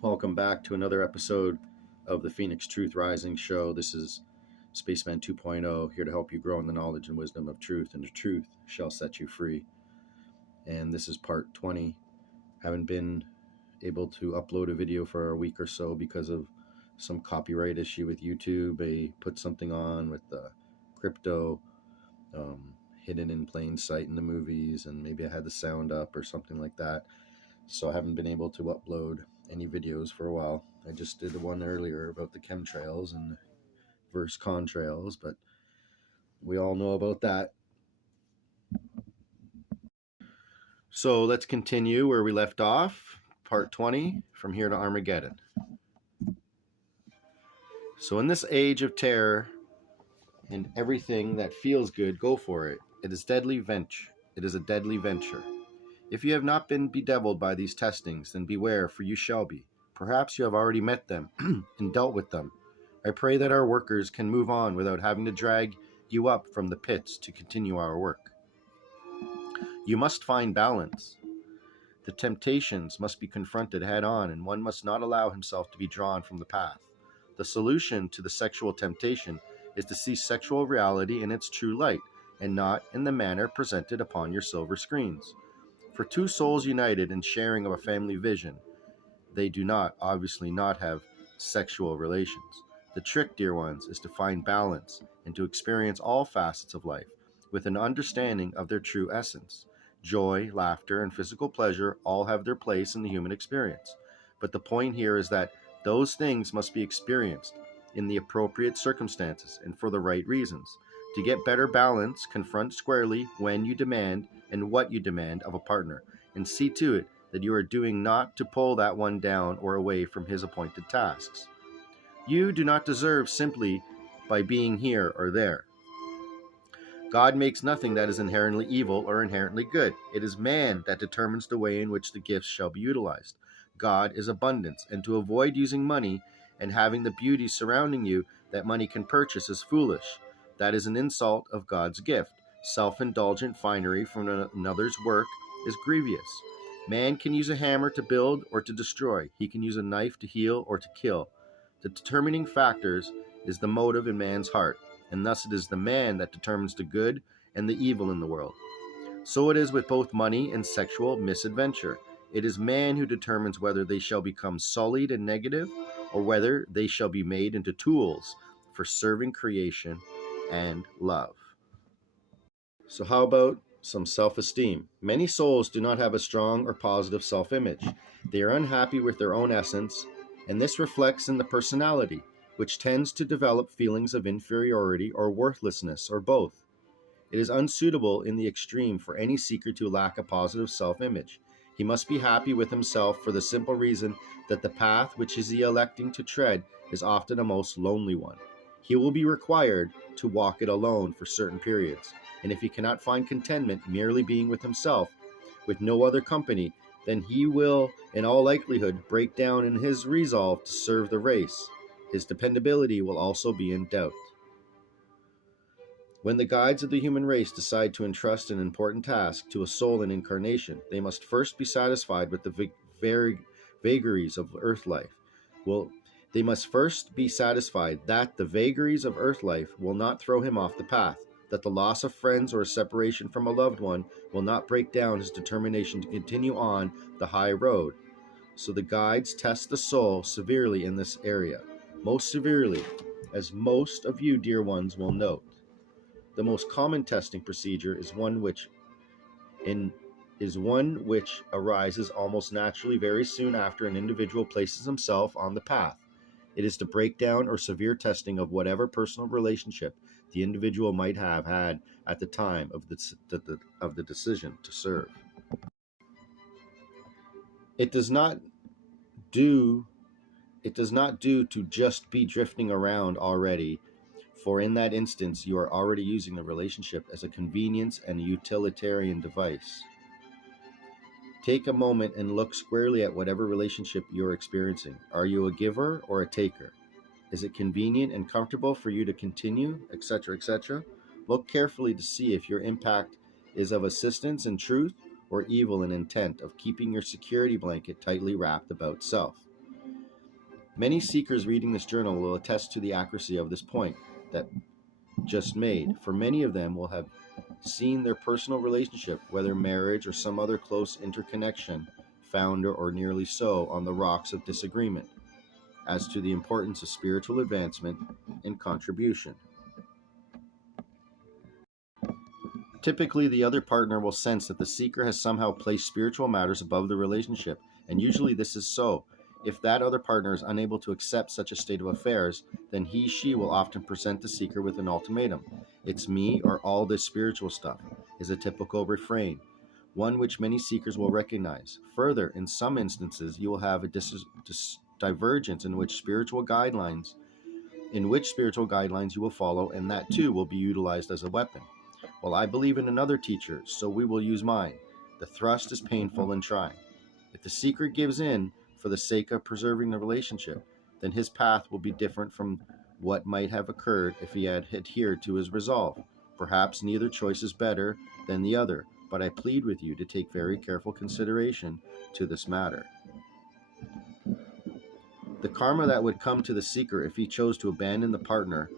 Welcome back to another episode of the Phoenix Truth Rising Show. This is Spaceman 2.0, here to help you grow in the knowledge and wisdom of truth, and the truth shall set you free. And this is part 20. Haven't been able to upload a video for a week or so because of some copyright issue with YouTube. They put something on with the crypto hidden in plain sight in the movies, and maybe I had the sound up or something like that. So I haven't been able to upload any videos for a while. I just did the one earlier about the chemtrails and versus contrails, but we all know about that. So let's continue where we left off, part 20, from here to Armageddon. So in this age of terror and everything that feels good, go for it. It is deadly venture. It is a deadly venture. If you have not been bedeviled by these testings, then beware, for you shall be. Perhaps you have already met them and dealt with them. I pray that our workers can move on without having to drag you up from the pits to continue our work. You must find balance. The temptations must be confronted head on, and one must not allow himself to be drawn from the path. The solution to the sexual temptation is to see sexual reality in its true light, and not in the manner presented upon your silver screens. For two souls united in sharing of a family vision, they do not, obviously not have sexual relations. The trick, dear ones, is to find balance and to experience all facets of life with an understanding of their true essence. Joy, laughter, and physical pleasure all have their place in the human experience. But the point here is that those things must be experienced in the appropriate circumstances and for the right reasons. To get better balance, confront squarely when you demand and what you demand of a partner, and see to it that you are doing not to pull that one down or away from his appointed tasks. You do not deserve simply by being here or there. God makes nothing that is inherently evil or inherently good. It is man that determines the way in which the gifts shall be utilized. God is abundance, and to avoid using money and having the beauty surrounding you that money can purchase is foolish. That is an insult of God's gift. Self-indulgent finery from another's work is grievous. Man can use a hammer to build or to destroy. He can use a knife to heal or to kill. The determining factors is the motive in man's heart, and thus it is the man that determines the good and the evil in the world. So it is with both money and sexual misadventure. It is man who determines whether they shall become sullied and negative, or whether they shall be made into tools for serving creation and love. So how about some self-esteem? Many souls do not have a strong or positive self-image. They are unhappy with their own essence, and this reflects in the personality, which tends to develop feelings of inferiority or worthlessness, or both. It is unsuitable in the extreme for any seeker to lack a positive self-image. He must be happy with himself for the simple reason that the path which he is electing to tread is often a most lonely one. He will be required to walk it alone for certain periods, and if he cannot find contentment merely being with himself, with no other company, then he will, in all likelihood, break down in his resolve to serve the race. His dependability will also be in doubt. When the guides of the human race decide to entrust an important task to a soul in incarnation, they must first be satisfied with the vagaries of earth life. They must first be satisfied that the vagaries of earth life will not throw him off the path, that the loss of friends or a separation from a loved one will not break down his determination to continue on the high road. So the guides test the soul severely in this area, most severely, as most of you, dear ones, will note. The most common testing procedure is one which arises almost naturally very soon after an individual places himself on the path. It is the breakdown or severe testing of whatever personal relationship the individual might have had at the time of the decision to serve. It does not do to just be drifting around already, for in that instance you are already using the relationship as a convenience and a utilitarian device. Take a moment and look squarely at whatever relationship you're experiencing. Are you a giver or a taker? Is it convenient and comfortable for you to continue, etc., etc.? Look carefully to see if your impact is of assistance and truth, or evil in intent of keeping your security blanket tightly wrapped about self. Many seekers reading this journal will attest to the accuracy of this point that just made, for many of them will have seen their personal relationship, whether marriage or some other close interconnection, founder or nearly so, on the rocks of disagreement as to the importance of spiritual advancement and contribution. Typically, the other partner will sense that the seeker has somehow placed spiritual matters above the relationship, and usually this is so. If that other partner is unable to accept such a state of affairs, then she will often present the seeker with an ultimatum. "It's me or all this spiritual stuff," is a typical refrain, one which many seekers will recognize. Further, in some instances, you will have a divergence in which spiritual guidelines you will follow, and that too will be utilized as a weapon. "Well, I believe in another teacher, so we will use mine." The thrust is painful and trying. If the seeker gives in for the sake of preserving the relationship, then his path will be different from what might have occurred if he had adhered to his resolve. Perhaps neither choice is better than the other, but I plead with you to take very careful consideration to this matter. The karma that would come to the seeker if he chose to abandon the partner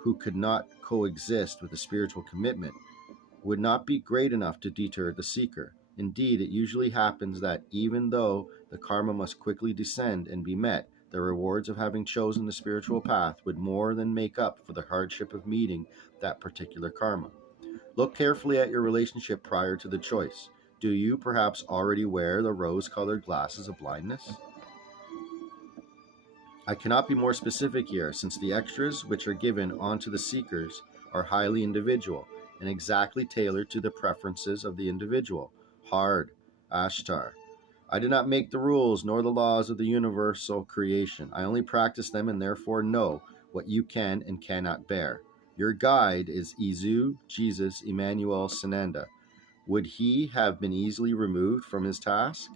who could not coexist with a spiritual commitment would not be great enough to deter the seeker. Indeed, it usually happens that even though the karma must quickly descend and be met, the rewards of having chosen the spiritual path would more than make up for the hardship of meeting that particular karma. Look carefully at your relationship prior to the choice. Do you perhaps already wear the rose-colored glasses of blindness? I cannot be more specific here, since the extras which are given onto the seekers are highly individual and exactly tailored to the preferences of the individual. Hard, Ashtar. I do not make the rules nor the laws of the universal creation. I only practice them and therefore know what you can and cannot bear. Your guide is Izu Jesus Emmanuel Sananda. Would he have been easily removed from his task?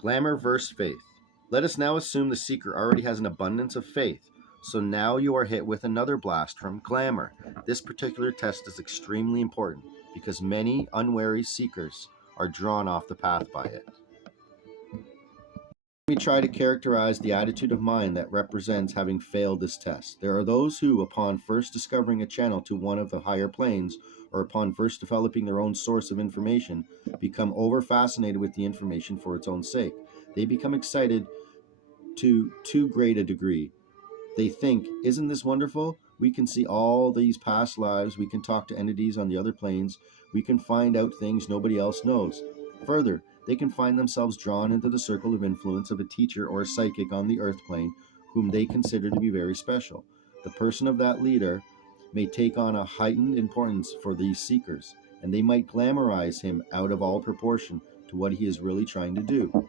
Glamour versus faith. Let us now assume the seeker already has an abundance of faith. So now you are hit with another blast from glamour. This particular test is extremely important because many unwary seekers are drawn off the path by it. Let me try to characterize the attitude of mind that represents having failed this test. There are those who, upon first discovering a channel to one of the higher planes, or upon first developing their own source of information, become over-fascinated with the information for its own sake. They become excited to too great a degree. They think, "Isn't this wonderful? We can see all these past lives, we can talk to entities on the other planes, we can find out things nobody else knows." Further, they can find themselves drawn into the circle of influence of a teacher or a psychic on the earth plane whom they consider to be very special. The person of that leader may take on a heightened importance for these seekers, and they might glamorize him out of all proportion to what he is really trying to do.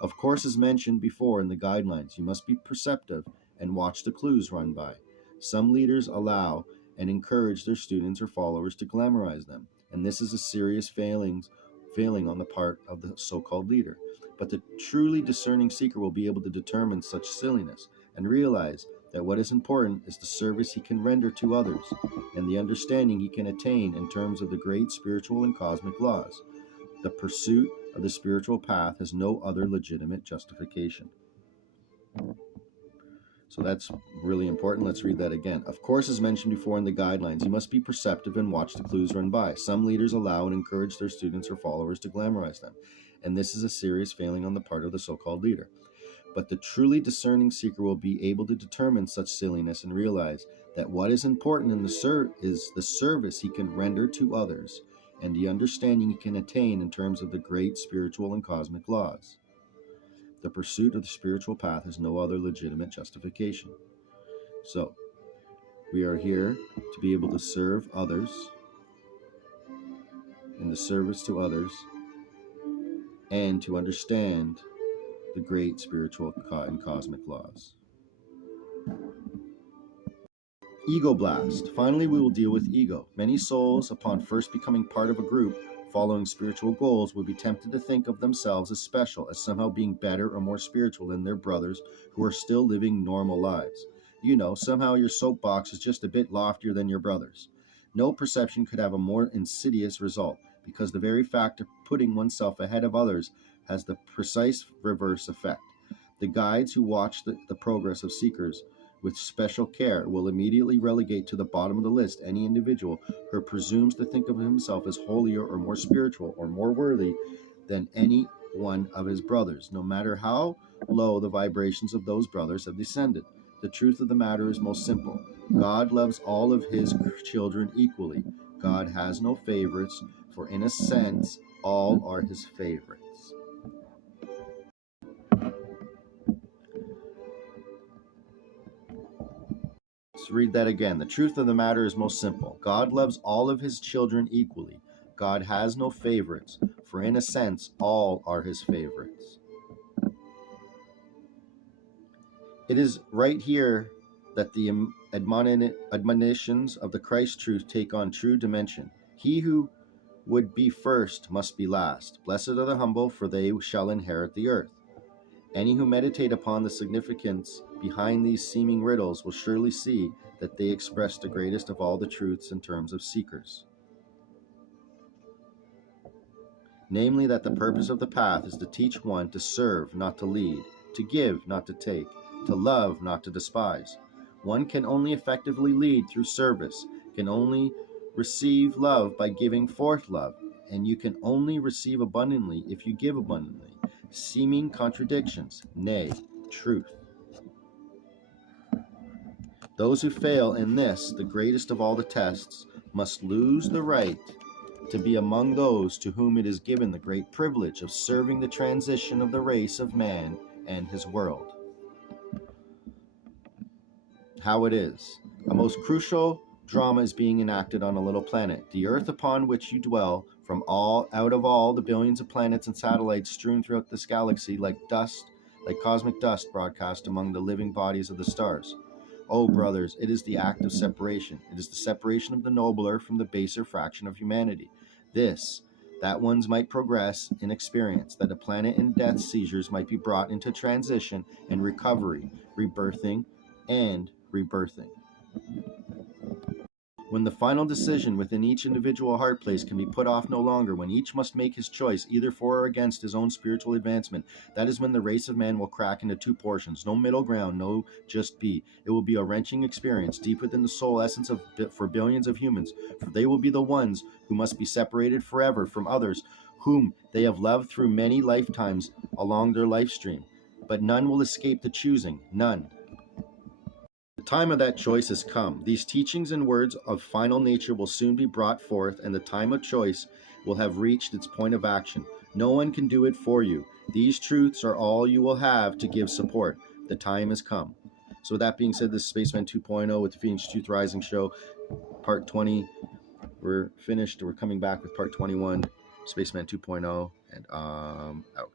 Of course, as mentioned before in the guidelines, you must be perceptive and watch the clues run by. Some leaders allow and encourage their students or followers to glamorize them, and this is a serious failing on the part of the so-called leader. But the truly discerning seeker will be able to determine such silliness and realize that what is important is the service he can render to others and the understanding he can attain in terms of the great spiritual and cosmic laws. The pursuit of the spiritual path has no other legitimate justification. So that's really important. Let's read that again. Of course, as mentioned before in the guidelines, you must be perceptive and watch the clues run by. Some leaders allow and encourage their students or followers to glamorize them, and this is a serious failing on the part of the so-called leader. But the truly discerning seeker will be able to determine such silliness and realize that what is important in is the service he can render to others and the understanding he can attain in terms of the great spiritual and cosmic laws. The pursuit of the spiritual path has no other legitimate justification. So, we are here to be able to serve others in the service to others and to understand the great spiritual and cosmic laws. Ego blast. Finally, we will deal with ego. Many souls, upon first becoming part of a group, following spiritual goals, would be tempted to think of themselves as special, as somehow being better or more spiritual than their brothers who are still living normal lives. You know, somehow your soapbox is just a bit loftier than your brothers. No perception could have a more insidious result, because the very fact of putting oneself ahead of others has the precise reverse effect. The guides who watch the progress of seekers with special care will immediately relegate to the bottom of the list any individual who presumes to think of himself as holier or more spiritual or more worthy than any one of his brothers, no matter how low the vibrations of those brothers have descended. The truth of the matter is most simple. God loves all of his children equally. God has no favorites, for in a sense, all are his favorites. Let's read that again. The truth of the matter is most simple. God loves all of his children equally. God has no favorites, for in a sense, all are his favorites. It is right here that the admonitions of the Christ truth take on true dimension. He who would be first must be last. Blessed are the humble, for they shall inherit the earth. Any who meditate upon the significance behind these seeming riddles will surely see that they express the greatest of all the truths in terms of seekers. Namely, that the purpose of the path is to teach one to serve, not to lead, to give, not to take, to love, not to despise. One can only effectively lead through service, can only receive love by giving forth love, and you can only receive abundantly if you give abundantly. Seeming contradictions, nay, truth. Those who fail in this, the greatest of all the tests, must lose the right to be among those to whom it is given the great privilege of serving the transition of the race of man and his world. How it is. A most crucial drama is being enacted on a little planet, the Earth upon which you dwell, out of all the billions of planets and satellites strewn throughout this galaxy like cosmic dust broadcast among the living bodies of the stars. Oh, brothers, it is the act of separation. It is the separation of the nobler from the baser fraction of humanity. That ones might progress in experience, that a planet in death seizures might be brought into transition and recovery, rebirthing and rebirthing. When the final decision within each individual heart place can be put off no longer, when each must make his choice either for or against his own spiritual advancement, that is when the race of man will crack into two portions. No middle ground, no just be. It will be a wrenching experience deep within the soul essence for billions of humans, for they will be the ones who must be separated forever from others whom they have loved through many lifetimes along their life stream. But none will escape the choosing, none. The time of that choice has come. These teachings and words of final nature will soon be brought forth, and the time of choice will have reached its point of action. No one can do it for you. These truths are all you will have to give support. The time has come. So with that being said, this is Spaceman 2.0 with the Phoenix Truth Rising Show, Part 20. We're finished. We're coming back with Part 21, Spaceman 2.0, and out.